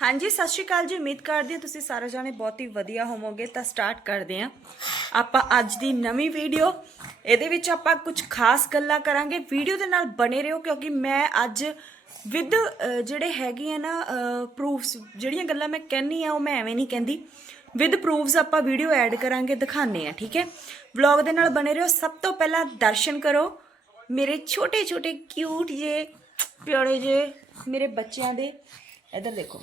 ਹਾਂਜੀ, ਸਤਿ ਸ਼੍ਰੀ ਅਕਾਲ ਜੀ। ਉਮੀਦ ਕਰਦੀ ਹਾਂ ਤੁਸੀਂ ਸਾਰੇ ਜਾਣੇ ਬਹੁਤ ਹੀ ਵਧੀਆ ਹੋਵੋਗੇ। ਤਾਂ ਸਟਾਰਟ ਕਰਦੇ ਹਾਂ। ਆਪਾਂ ਅੱਜ ਦੀ ਨਵੀਂ ਵੀਡੀਓ। ਇਹਦੇ ਵਿੱਚ ਆਪਾਂ ਕੁਝ ਖਾਸ ਗੱਲਾਂ ਕਰਾਂਗੇ। ਵੀਡੀਓ ਦੇ ਨਾਲ ਬਣੇ ਰਹੋ, ਕਿਉਂਕਿ ਮੈਂ ਅੱਜ ਵਿਦ ਜਿਹੜੇ ਹੈਗੇ ਆ ਨਾ ਪ੍ਰੂਫਸ ਜਿਹੜੀਆਂ ਗੱਲਾਂ ਮੈਂ ਕਹਿੰਨੀ ਆ ਉਹ ਮੈਂ ਐਵੇਂ ਨਹੀਂ ਕਹਿੰਦੀ। ਵਿਦ ਪ੍ਰੂਫਸ ਆਪਾਂ ਵੀਡੀਓ ਐਡ ਕਰਾਂਗੇ ਦਿਖਾਣੇ ਆ ਠੀਕ ਹੈ? ਵਲੌਗ ਦੇ ਨਾਲ ਬਣੇ ਰਹੋ। ਸਭ ਤੋਂ ਪਹਿਲਾਂ ਦਰਸ਼ਨ ਕਰੋ। ਮੇਰੇ ਛੋਟੇ ਛੋਟੇ ਕਿਊਟ ਜੇ ਪਿਆਰੇ ਜੇ ਮੇਰੇ ਬੱਚਿਆਂ ਦੇ। ਇੱਧਰ ਦੇਖੋ।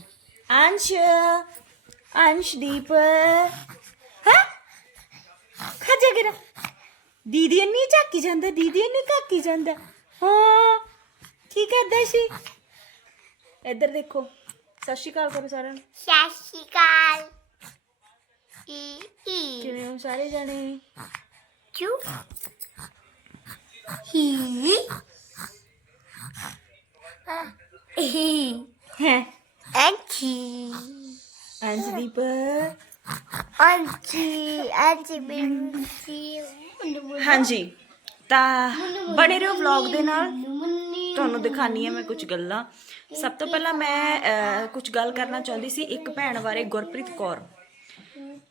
ਅੰਸ਼ ਅੰਸ਼ਦੀਪ। ਹਾਂ? ਖਾ ਗਿਰਾ। ਦੀਦੀ ਨਹੀਂ ਝਾਕੀ ਜਾਂਦਾ ਦੀਦੀ ਨਹੀਂ ਕਾਕੀ ਜਾਂਦਾ। ਹਾਂ ਕੀ ਕਰਦਾ ਸੀ। ਇੱਧਰ ਦੇਖੋ। ਸਤਿ ਸ਼੍ਰੀ ਅਕਾਲ ਕਰੋ ਸਾਰਿਆਂ ਨੂੰ। ਸਤਿ ਸ਼੍ਰੀ ਅਕਾਲ। ਈ ਈ ਕਿਵੇਂ ਹੋ ਸਾਰੇ ਜਣੇ? ਚੂ ਹੀ ਹੀ ਹੈ? ਅੰਚੀ ਅੰਸ਼ਦੀਪ ਅੰਚੀ ਅੰਚੀ ਬਿੰਦੀ ਹਾਂਜੀ ਤਾਂ ਬਣੇ ਰਹੋ ਵਲੌਗ ਦੇ ਨਾਲ। ਤੁਹਾਨੂੰ ਦਿਖਾਨੀ ਹੈ ਮੈਂ ਕੁਝ ਗੱਲਾਂ। ਸਭ ਤੋਂ ਪਹਿਲਾਂ ਮੈਂ ਕੁਝ ਗੱਲ ਕਰਨਾ ਚਾਹੁੰਦੀ ਸੀ ਇੱਕ ਭੈਣ ਬਾਰੇ ਗੁਰਪ੍ਰੀਤ ਕੌਰ।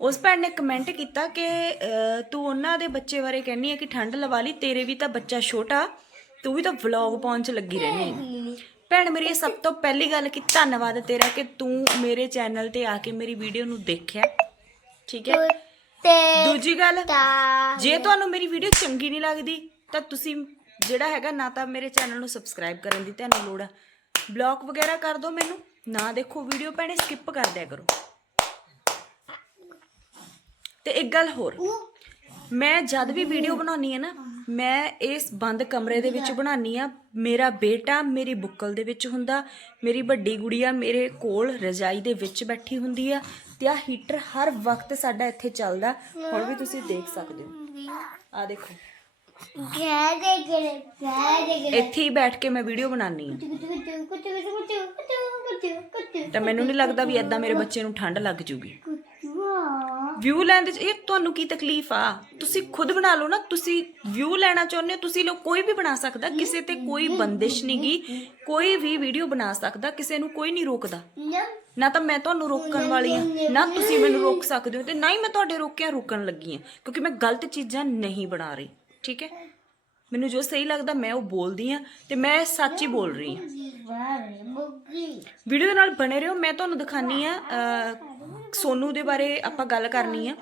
ਉਸ ਭੈਣ ਨੇ ਕਮੈਂਟ ਕੀਤਾ ਕਿ ਤੂੰ ਉਹਨਾਂ ਦੇ ਬੱਚੇ ਬਾਰੇ ਕਹਿੰਨੀ ਹੈ ਕਿ ਠੰਡ ਲਵਾ ਲਈ ਤੇਰੇ ਵੀ ਤਾਂ ਬੱਚਾ ਛੋਟਾ ਤੂੰ ਵੀ ਤਾਂ ਵਲੌਗ ਪਾਉਣ ਚ ਲੱਗੀ ਰਹਿੰਦੀ ਹੈ ਭੈਣ ਮੇਰੀ ਸਭ ਤੋਂ ਪਹਿਲੀ ਗੱਲ ਕਿ ਧੰਨਵਾਦ ਤੇਰਾ ਕਿ ਤੂੰ ਮੇਰੇ ਚੈਨਲ ਤੇ ਆ ਕੇ ਮੇਰੀ ਵੀਡੀਓ ਨੂੰ ਦੇਖਿਆ। ਠੀਕ ਹੈ। ਤੇ ਦੂਜੀ ਗੱਲ ਜੇ ਤੁਹਾਨੂੰ ਮੇਰੀ ਵੀਡੀਓ ਚੰਗੀ ਨਹੀਂ ਲੱਗਦੀ ਤਾਂ ਤੁਸੀਂ ਜਿਹੜਾ ਹੈਗਾ ਨਾ ਤਾਂ ਮੇਰੇ ਚੈਨਲ ਨੂੰ ਸਬਸਕ੍ਰਾਈਬ ਕਰਨ ਦੀ ਤੁਹਾਨੂੰ ਲੋੜ ਆ। ਬਲੌਕ ਵਗੈਰਾ ਕਰ ਦਿਓ ਮੈਨੂੰ ਨਾ ਦੇਖੋ ਵੀਡੀਓ ਭੈਣੇ ਸਕਿਪ ਕਰ ਦਿਆ ਕਰੋ। ਤੇ ਇੱਕ ਗੱਲ ਹੋਰ। ਮੈਂ ਜਦ ਵੀ ਵੀਡੀਓ ਬਣਾਉਣੀ ਹੈ ਨਾ, ਮੈਂ ਇਸ ਬੰਦ ਕਮਰੇ ਦੇ ਵਿੱਚ ਬਣਾਉਣੀ ਆ ਮੇਰਾ ਬੇਟਾ ਮੇਰੀ ਬੁੱਕਲ ਦੇ ਵਿੱਚ ਹੁੰਦਾ, ਮੇਰੀ ਵੱਡੀ ਗੁੜੀਆ ਮੇਰੇ ਕੋਲ ਰਜਾਈ ਦੇ ਵਿੱਚ ਬੈਠੀ ਹੁੰਦੀ ਆ ਤੇ ਆ ਹੀਟਰ ਹਰ ਵਕਤ ਸਾਡਾ ਇੱਥੇ ਚੱਲਦਾ। ਹੁਣ ਵੀ ਤੁਸੀਂ ਦੇਖ ਸਕਦੇ ਹੋ। ਆ ਦੇਖੋ। ਗੈ ਦੇ ਗਲੇ ਇੱਥੇ ਹੀ ਬੈਠ ਕੇ ਮੈਂ ਵੀਡੀਓ ਬਣਾਉਣੀ ਆ ਤਾਂ ਮੈਨੂੰ ਨਹੀਂ ਲੱਗਦਾ ਵੀ ਐਦਾਂ ਮੇਰੇ ਬੱਚੇ ਨੂੰ ਠੰਡ ਲੱਗ ਜੂਗੀ। ਵਿਊ ਲੈਣ ਦੇ 'ਚ ਇਹ ਤੁਹਾਨੂੰ ਕੀ ਤਕਲੀਫ ਆ? ਤੁਸੀਂ ਖੁਦ ਬਣਾ ਲਓ ਨਾ ਤੁਸੀਂ ਵਿਊ ਲੈਣਾ ਚਾਹੁੰਦੇ ਹੋ ਤੁਸੀਂ ਲੋਕ ਕੋਈ ਵੀ ਬਣਾ ਸਕਦਾ ਕਿਸੇ ਤੇ ਕੋਈ ਬੰਦਿਸ਼ ਨਹੀਂਗੀ ਕੋਈ ਵੀ ਵੀਡੀਓ ਬਣਾ ਸਕਦਾ ਕਿਸੇ ਨੂੰ ਕੋਈ ਨਹੀਂ ਰੋਕਦਾ। ਨਾ। ਤਾਂ ਮੈਂ ਤੁਹਾਨੂੰ ਰੋਕਣ ਵਾਲੀ ਆ। ਨਾ ਤੁਸੀਂ ਮੈਨੂੰ ਰੋਕ ਸਕਦੇ ਹੋ ਤੇ ਨਾ ਹੀ ਮੈਂ ਤੁਹਾਡੇ ਰੋਕਿਆ ਰੋਕਣ ਲੱਗੀ ਆ ਕਿਉਂਕਿ ਮੈਂ ਗਲਤ ਚੀਜ਼ਾਂ ਨਹੀਂ ਬਣਾ ਰਹੀ ਠੀਕ ਹੈ? ਮੈਨੂੰ ਜੋ ਸਹੀ ਲੱਗਦਾ ਮੈਂ ਉਹ ਬੋਲਦੀ ਆ ਤੇ ਮੈਂ ਸੱਚ ਹੀ ਬੋਲ ਰਹੀ ਆ। ਮੁੱਗੀ ਵੀਡੀਓ ਨਾਲ ਬਣੇ ਰਹੋ ਮੈਂ ਤੁਹਾਨੂੰ ਦਿਖਾਨੀ ਆ ਸੋਨੂ ਦੇ ਬਾਰੇ ਆਪਾਂ ਗੱਲ ਕਰਨੀ ਆ।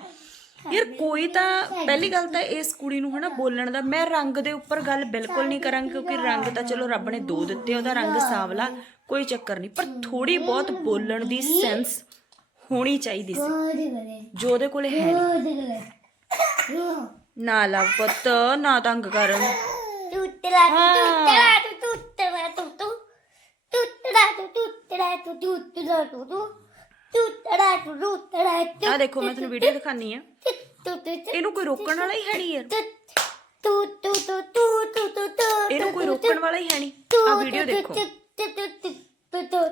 ਯਾਰ ਕੋਈ ਤਾਂ ਪਹਿਲੀ ਗੱਲ ਤਾਂ ਇਸ ਕੁੜੀ ਨੂੰ ਹਨਾ ਬੋਲਣ ਦਾ ਮੈਂ ਰੰਗ ਦੇ ਉੱਪਰ ਗੱਲ ਬਿਲਕੁਲ ਨਹੀਂ ਕਰਾਂਗੀ ਕਿਉਂਕਿ ਰੰਗ ਤਾਂ ਚਲੋ ਰੱਬ ਨੇ ਦੋ ਦਿੱਤੇ ਉਹਦਾ ਰੰਗ ਸਾਵਲਾ ਕੋਈ ਚੱਕਰ ਨਹੀਂ। ਪਰ ਥੋੜੀ ਬਹੁਤ ਬੋਲਣ ਦੀ ਸੈਂਸ ਹੋਣੀ ਚਾਹੀਦੀ ਸੀ। ਜੋ ਉਹਦੇ ਕੋਲੇ ਹੈ ਨਹੀਂ। ਨਾ ਲਵ ਪੁੱਤ ਨਾ ਤੰਗ ਕਰ ਟੁੱਟਲਾ ਟੁੱਟਲਾ ਟੁੱਟਲਾ ਟੁੱਟੂ ਟੁੱਟਲਾ ਟੁੱਟਲਾ ਟੁੱਟਲਾ ਟੁੱਟੂ ਟੁੱਟਲਾ ਟੁੱਟਲਾ ਆ ਦੇਖੋ ਮੈਂ ਤੁਹਾਨੂੰ ਵੀਡੀਓ ਦਿਖਾਨੀ ਆ ਇਹਨੂੰ ਕੋਈ ਰੋਕਣ ਵਾਲਾ ਹੀ ਹੈ ਨਹੀਂ ਯਾਰ ਤੂ ਤੂ ਤੂ ਤੂ ਤੂ ਤੂ ਤੂ ਇਹਨੂੰ ਕੋਈ ਰੋਕਣ ਵਾਲਾ ਹੀ ਹੈ ਨਹੀਂ ਆ ਵੀਡੀਓ ਦੇਖੋ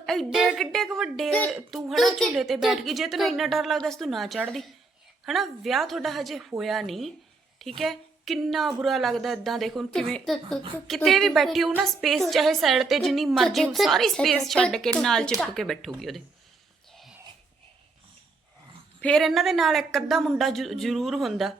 ਐਡੇ ਕਿੱਡੇ ਕੁ ਵੱਡੇ ਤੂੰ ਹਨਾ ਝੂਲੇ ਤੇ ਬੈਠ ਗਈ ਜੇ ਤੈਨੂੰ ਇੰਨਾ ਡਰ ਲੱਗਦਾ ਸੀ ਤੂੰ ਨਾ ਚੜਦੀ ਹਨਾ ਵਿਆਹ ਤੁਹਾਡਾ ਹਜੇ ਹੋਇਆ ਨਹੀਂ ਠੀਕ ਹੈ ਕਿੰਨਾ ਬੁਰਾ ਲੱਗਦਾ ਇਦਾਂ ਦੇਖੋ ਕਿਵੇਂ ਕਿਤੇ ਵੀ ਬੈਠੀ ਹੋ ਨਾ ਸਪੇਸ ਚਾਹੇ ਸਾਈਡ ਤੇ ਜਿੰਨੀ ਮਰਜ਼ੀ ਸਾਰੀ ਸਪੇਸ ਛੱਡ ਕੇ ਨਾਲ ਚਿਪਕ ਕੇ ਬੈਠੂਗੀ ਉਹਦੇ ਫਿਰ ਇਹਨਾਂ ਦੇ ਨਾਲ ਇੱਕ ਅੱਧਾ ਮੁੰਡਾ ਜ਼ਰੂ- ਜ਼ਰੂਰ ਹੁੰਦਾ।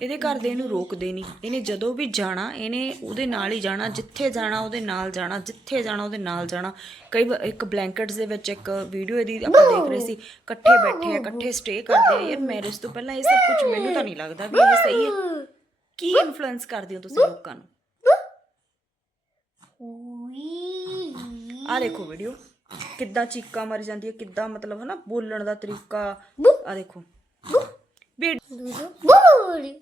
ਇਹਦੇ ਘਰ ਦੇ ਇਹਨੂੰ ਰੋਕਦੇ ਨਹੀਂ ਇਹਨੇ ਜਦੋਂ ਵੀ ਜਾਣਾ, ਇਹਨੇ ਉਹਦੇ ਨਾਲ ਹੀ ਜਾਣਾ, ਜਿੱਥੇ ਜਾਣਾ ਉਹਦੇ ਨਾਲ ਜਾਣਾ, ਜਿੱਥੇ ਜਾਣਾ ਉਹਦੇ ਨਾਲ ਜਾਣਾ। ਕਈ ਵਾਰ ਇੱਕ ਬਲੈਂਕਟਸ ਦੇ ਵਿੱਚ ਇੱਕ ਵੀਡੀਓ ਇਹਦੀ ਆਪਾਂ ਦੇਖ ਰਹੇ ਸੀ। ਇਕੱਠੇ ਬੈਠੇ ਆ, ਇਕੱਠੇ ਸਟੇ ਕਰਦੇ ਆ। ਯਾਰ ਮੈਰਿਜ ਤੋਂ ਪਹਿਲਾਂ ਇਹ ਸਭ ਕੁਝ ਮੈਨੂੰ ਤਾਂ ਨਹੀਂ ਲੱਗਦਾ ਵੀ ਇਹ ਸਹੀ ਹੈ। ਕੀ ਇਨਫਲੂਐਂਸ ਕਰਦੇ ਹੋ ਤੁਸੀਂ ਲੋਕਾਂ ਨੂੰ? ਆ ਦੇਖੋ ਵੀਡੀਓ ਕਿੱਦਾਂ ਚੀਕਾਂ ਮਰ ਜਾਂਦੀ ਹੈ ਕਿੱਦਾਂ ਮਤਲਬ ਹਨਾ ਬੋਲਣ ਦਾ ਤਰੀਕਾ। ਆ ਦੇਖੋ। ਵੀ ਬੂਲੀ।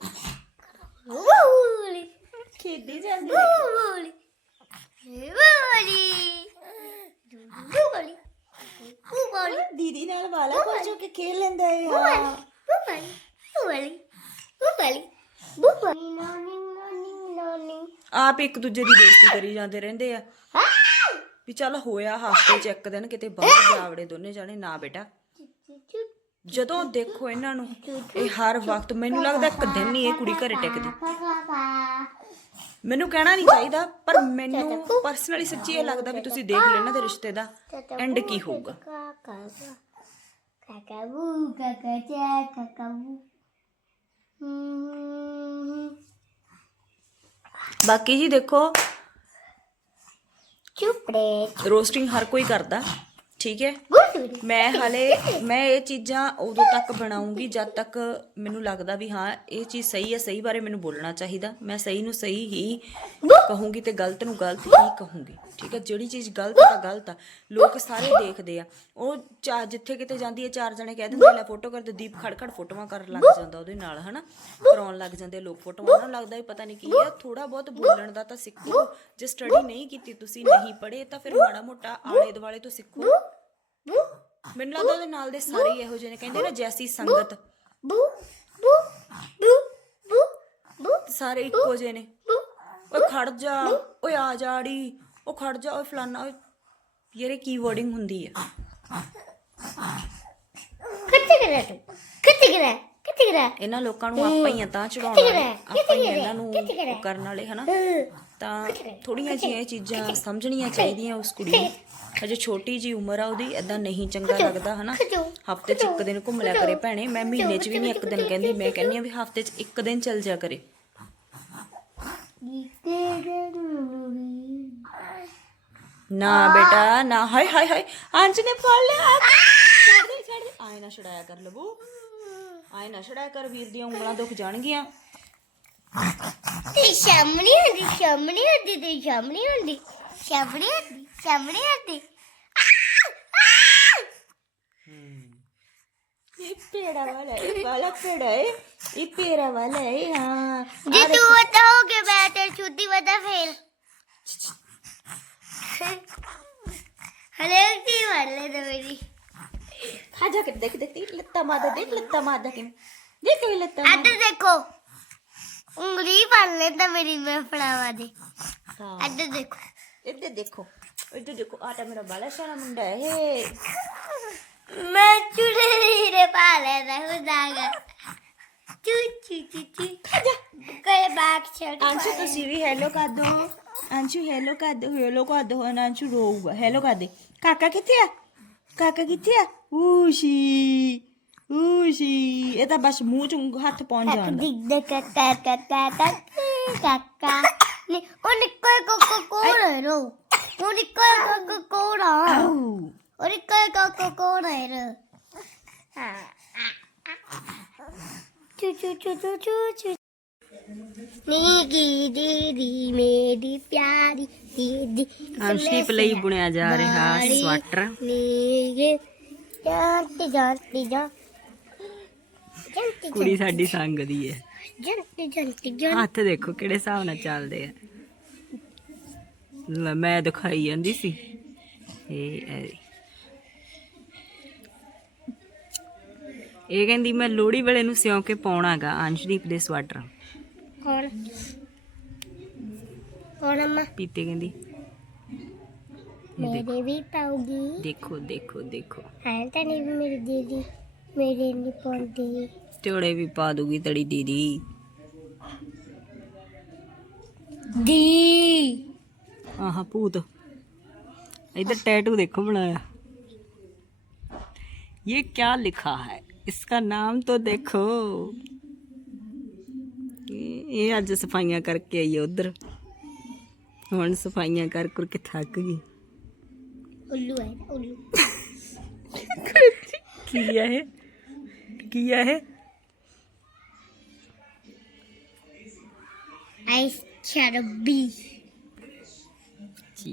ਬੂਲੀ। ਖੇਡੀ ਜਾਂਦੀ ਬੂਲੀ। ਬੂਲੀ। ਬੂਲੀ। ਬੂਲੀ। ਦੀਦੀ ਨਾਲ ਵਾਲਾ ਖੁਸ਼ ਹੋ ਕੇ ਖੇਲ ਲੈਂਦਾ ਹੈ। ਬੂਲੀ। ਬੂਲੀ। ਬੂਲੀ। ਬੂਲੀ। ਨਾਨੀ ਨਾਨੀ ਨਾਨੀ ਆਪ ਇੱਕ ਦੂਜੇ ਦੀ ਬੇਇੱਜ਼ਤੀ ਕਰੀ ਜਾਂਦੇ ਰਹਿੰਦੇ ਆ। ਵੀ ਚੱਲ ਹੋਇਆ ਹਫ਼ਤੇ ਚ ਇੱਕ ਦਿਨ ਕਿਤੇ ਬਾਹਰ ਜਾਵੜੇ ਦੋਨੇ ਜਾਣੇ। ਨਾ ਬੇਟਾ। ਜਦੋਂ ਦੇਖੋ ਇਹਨਾਂ ਨੂੰ, ਇਹ ਹਰ ਵਕਤ ਮੈਨੂੰ ਲੱਗਦਾ ਇੱਕ ਦਿਨ ਨਹੀਂ ਇਹ ਕੁੜੀ ਘਰੇ ਟਿਕਦੀ। ਮੈਨੂੰ ਕਹਿਣਾ ਨਹੀਂ ਚਾਹੀਦਾ, ਪਰ ਮੈਨੂੰ ਪਰਸਨਲੀ ਸੱਚੀ ਇਹ ਲੱਗਦਾ ਵੀ ਤੁਸੀਂ ਦੇਖ ਲੈਣਾ ਦੇ ਰਿਸ਼ਤੇ ਦਾ ਐਂਡ ਕੀ ਹੋਊਗਾ। ਕਾਕਾ ਕਾਕਾ ਬੂ ਬਾਕੀ ਜੀ ਦੇਖੋ ਚੁਪੜੇ ਰੋਸਟਿੰਗ ਹਰ ਕੋਈ ਕਰਦਾ ਠੀਕ ਹੈ? ਮੈਂ ਹਲੇ, ਮੈਂ ਇਹ ਚੀਜ਼ਾਂ ਉਦੋਂ ਤੱਕ ਬਣਾਉਂਗੀ ਜਦ ਤੱਕ ਮੈਨੂੰ ਲੱਗਦਾ ਵੀ ਹਾਂ, ਇਹ ਚੀਜ਼ ਸਹੀ ਹੈ, ਸਹੀ ਬਾਰੇ ਮੈਨੂੰ ਬੋਲਣਾ ਚਾਹੀਦਾ। ਮੈਂ ਸਹੀ ਨੂੰ ਸਹੀ ਹੀ ਕਹੂੰਗੀ ਤੇ ਗਲਤ ਨੂੰ ਗਲਤ ਹੀ ਕਹੂੰਗੀ। ਠੀਕ ਹੈ, ਜਿਹੜੀ ਚੀਜ਼ ਗਲਤ ਤਾਂ ਗਲਤ ਆ। ਲੋਕ ਸਾਰੇ ਦੇਖਦੇ ਆ। ਉਹ ਚਾ, ਜਿੱਥੇ ਕਿਤੇ ਜਾਂਦੀ ਹੈ, ਚਾਰ ਜਣੇ ਕਹਿ ਦਿੰਦੇ ਲੈ ਫੋਟੋ ਕਰ ਦੇ, ਦੀਪ ਖੜਖੜ ਫੋਟੋਆਂ ਕਰਨ ਲੱਗ ਜਾਂਦਾ ਉਹਦੇ ਨਾਲ, ਹਨਾ? ਕਰਾਉਣ ਲੱਗ ਜਾਂਦੇ ਲੋਕ ਫੋਟੋਆਂ। ਉਹਨਾਂ ਨੂੰ ਲੱਗਦਾ ਵੀ ਪਤਾ ਨਹੀਂ ਕੀ ਆ ਥੋੜਾ ਬਹੁਤ ਬੋਲਣ ਦਾ ਤਾਂ ਸਿੱਖੋ। ਜੇ ਸਟੱਡੀ ਨਹੀਂ ਕੀਤੀ ਤੁਸੀਂ, ਨਹੀਂ ਪੜ੍ਹੇ, ਤਾਂ ਫਿਰ ਮਾੜਾ ਮੋਟਾ ਆਲੇ ਦੁਆਲੇ ਤੋਂ ਸਿੱਖੋ। ਮੈਨੂੰ ਲੱਗਦਾ ਉਹਦੇ ਨਾਲ ਦੇ ਸਾਰੇ ਹੀ ਇਹੋ ਜਿਹੇ ਨੇ। ਕਹਿੰਦੇ ਨਾ ਜੈਸੀ ਸੰਗਤ। ਬੂ ਬੂ ਬੂ ਬੂ ਬੂ ਸਾਰੇ ਇੱਕੋ ਜਿਹੇ ਨੇ। ਓਏ ਖੜ ਜਾ ਓਏ ਆ ਜਾੜੀ ਉਹ ਖੜ ਜਾ ਓਏ ਫਲਾਨਾ ਓਏ। ਯਾਰ ਕੀ ਵਰਡਿੰਗ ਹੁੰਦੀ ਹੈ ਕਿੱਥੇ ਗਿਆ ਤੂੰ ਕਿੱਥੇ ਗਿਆ ਗਿਆ ਇਹਨਾਂ ਲੋਕਾਂ ਨੂੰ ਆਪਾਂ ਹੀ ਆ ਤਾਂ ਚੜਾਉਣ ਵਾਲੇ। ਆਪਾਂ ਹੀ ਇਹਨਾਂ ਨੂੰ ਉਹ ਕਰਨ ਵਾਲੇ ਹਨਾ? ਤਾਂ ਥੋੜੀਆਂ ਜਿਹੀਆਂ ਚੀਜ਼ਾਂ ਸਮਝਣੀਆਂ ਚਾਹੀਦੀਆਂ ਉਸ ਕੁੜੀ ਨੂੰ। ਅਜੇ ਛੋਟੀ ਜੀ ਉਮਰ ਆ ਉਹਦੀ ਐਦਾਂ ਨਹੀਂ ਚੰਗਾ ਲੱਗਦਾ ਹਨਾ? ਹਫ਼ਤੇ 'ਚ ਇੱਕ ਦਿਨ ਘੁੰਮ ਲਿਆ ਕਰੇ ਭੈਣੇ। ਮੈਂ ਮਹੀਨੇ 'ਚ ਵੀ ਨਹੀਂ ਇੱਕ ਦਿਨ ਕਹਿੰਦੀ ਮੈਂ ਕਹਿੰਦੀ ਆ ਵੀ ਹਫ਼ਤੇ 'ਚ ਇੱਕ ਦਿਨ ਚੱਲ ਜਾ ਕਰੇ। ਨਾ ਬੇਟਾ ਨਾ। ਹਾਏ ਹਾਏ ਹਾਏ। ਅੰਜ ਨੇ ਫੜ ਲਿਆ। ਛੱਡ ਦੇ ਛੱਡ ਦੇ। ਆਏ ਨਾ ਛੜਾਇਆ ਕਰ ਲਬੂ ਆਏ ਨਾ ਛੜਾਇਆ ਕਰ ਵੀਰ ਦੀਆਂ ਉਂਗਲਾਂ ਦੁਖ ਜਾਣਗੀਆਂ। ਤੇ ਸ਼ਮਣੀ ਹੁੰਦੀ ਸ਼ਮਣੀ ਹੁੰਦੀ ਤੇ ਸ਼ਮਣੀ ਹੁੰਦੀ ਸ਼ਮਣੀ ਹੁੰਦੀ ਸ਼ਮਣੀ ਹੁੰਦੀ ਇਹ ਪੇੜਾ ਵਾਲਾ ਇਹ ਵਾਲਾ ਪੇੜਾ ਹੈ ਇਹ ਪੇੜਾ ਵਾਲਾ ਹੈ ਹਾਂ। ਜੇ ਤੂੰ ਬਤਾਓਗੇ ਮੈਂ ਤੇ ਛੁੱਟੀ ਵਦਾ ਫੇਲ ਹਲੇ ਕੀ ਮਾਰ ਲੈ ਤੇ ਮੇਰੀ ਖਾ ਜਾ ਕੇ ਦੇਖ ਦੇਖ ਦੇਖ, ਲੱਤਾਂ ਮਾਰਦਾ ਦੇਖ ਲੱਤਾਂ ਮਾਰਦਾ ਕਿਵੇਂ ਦੇਖ ਕਿਵੇਂ ਲੱਤਾਂ ਇੱਧਰ ਦੇਖੋ ਉਂਗਲੀ ਫੜ ਲੈ ਤਾਂ ਮੇਰੀ ਮੈਂ ਫੜਾਵਾ ਦੇ ਹਾਂ ਇੱਧਰ ਦੇਖੋ ਇੱਧਰ ਦੇਖੋ ਇੱਧਰ ਦੇਖੋ ਆਟਾ ਮੇਰਾ ਬਾਲਾ ਸੋਹਣਾ ਮੁੰਡਾ ਹੈ ਇਹ ਮੈਂ ਚੁੜੇ ਰੇ ਪਾ ਲੈਦਾ ਹੁੰਦਾਗਾ ਚੂ ਚੂ ਚੂ ਚੂ ਕੋਈ ਬਾਕ ਛੱਡ ਅੰਸ਼ੂ ਤੁਸੀਂ ਵੀ ਹੈਲੋ ਕਰ ਦੋ ਅੰਸ਼ੂ ਹੈਲੋ ਕਰ ਦੋ ਹੈਲੋ ਕਰ ਦੋ ਹੁਣ ਅੰਸ਼ੂ ਰੋਊਗਾ ਹੈਲੋ ਕਰ ਦੇ ਕਾਕਾ ਕਿੱਥੇ ਆ ਕਾਕਾ ਕਿੱਥੇ ਆ ਊਸ਼ੀ ਊਸ਼ੀ ਇਹ ਤਾਂ ਬਸ ਮੂੰਹ ਚ ਹੱਥ ਪਾਉਣ ਜਾਣਦਾ ਦਿਗ ਦੇ ਕਾਕਾ ਕਾਕਾ ਕਾਕਾ ਨੇ ਉਹ ਨਿੱਕੋ ਕੋਕੋ ਕੋੜਾ ਰੋ ਉਹ ਨਿੱਕੋ ਕੋਕੋ ਕੋੜਾ ਆਊ ਉਹ ਨਿੱਕੋ ਕੋਕੋ ਨੀਗੀ ਦੀਦੀ ਮੇਰੀ ਪਿਆਰੀ ਦੀਦੀ ਅੰਸ਼ਦੀਪ ਲਈ ਬੁਣਿਆ ਜਾ ਰਿਹਾ ਸਵੈਟਰ। ਨੀਗੇ ਜਾਂਤੀ ਜਾਂਤੀ ਜਾਂ ਜਾਂਤੀ ਕੁੜੀ ਸਾਡੀ ਸੰਗ ਦੀ ਹੈ ਜਾਂਤੀ ਜਾਂਤੀ। ਜਾਂ ਹੱਥ ਦੇਖੋ ਕਿਹੜੇ ਹਿਸਾਬ ਨਾਲ ਚੱਲਦੇ ਆ। ਲੈ ਮੈਂ ਦਿਖਾਈ ਜਾਂਦੀ ਸੀ। ਇਹ ਕਹਿੰਦੀ ਮੈਂ ਲੋਹੜੀ ਵੇਲੇ ਨੂੰ ਸਿਉਂ ਕੇ ਪਾਉਣਾਗਾ ਅੰਸ਼ਦੀਪ ਦੇ ਸਵੈਟਰ। ਕੌਣ ਕੌਣ ਅੰਮਾ ਪੀਤੇ ਕਹਿੰਦੀ ਮੇਰੇ ਵੀ ਪਾਉਗੀ ਦੇਖੋ ਦੇਖੋ ਦੇਖੋ ਹਾਂ ਤਾਂ ਨਹੀਂ ਵੀ ਮੇਰੀ ਦੀਦੀ ਮੇਰੇ ਨਹੀਂ ਪਾਉਂਦੀ ਚੋੜੇ ਵੀ ਪਾ ਦੂਗੀ ਤੜੀ ਦੀਦੀ ਦੀ ਆਹ ਭੂਤ इधर टैटू देखो बनाया ये क्या लिखा है इसका नाम तो देखो ਇਹ ਇਹ ਅੱਜ ਸਫਾਈਆਂ ਕਰਕੇ ਆਈ ਹੈ ਉਧਰ ਹੁਣ ਸਫਾਈਆਂ ਕਰ ਕਰ ਕੇ ਥੱਕ ਗਈ ਉੱਲੂ ਹੈ ਨਾ, ਉੱਲੂ ਕੀ ਹੈ ਇਹ ਕੀ ਹੈ ਇਹ ਆਈ ਸ਼ਰਬੀ ਜੀ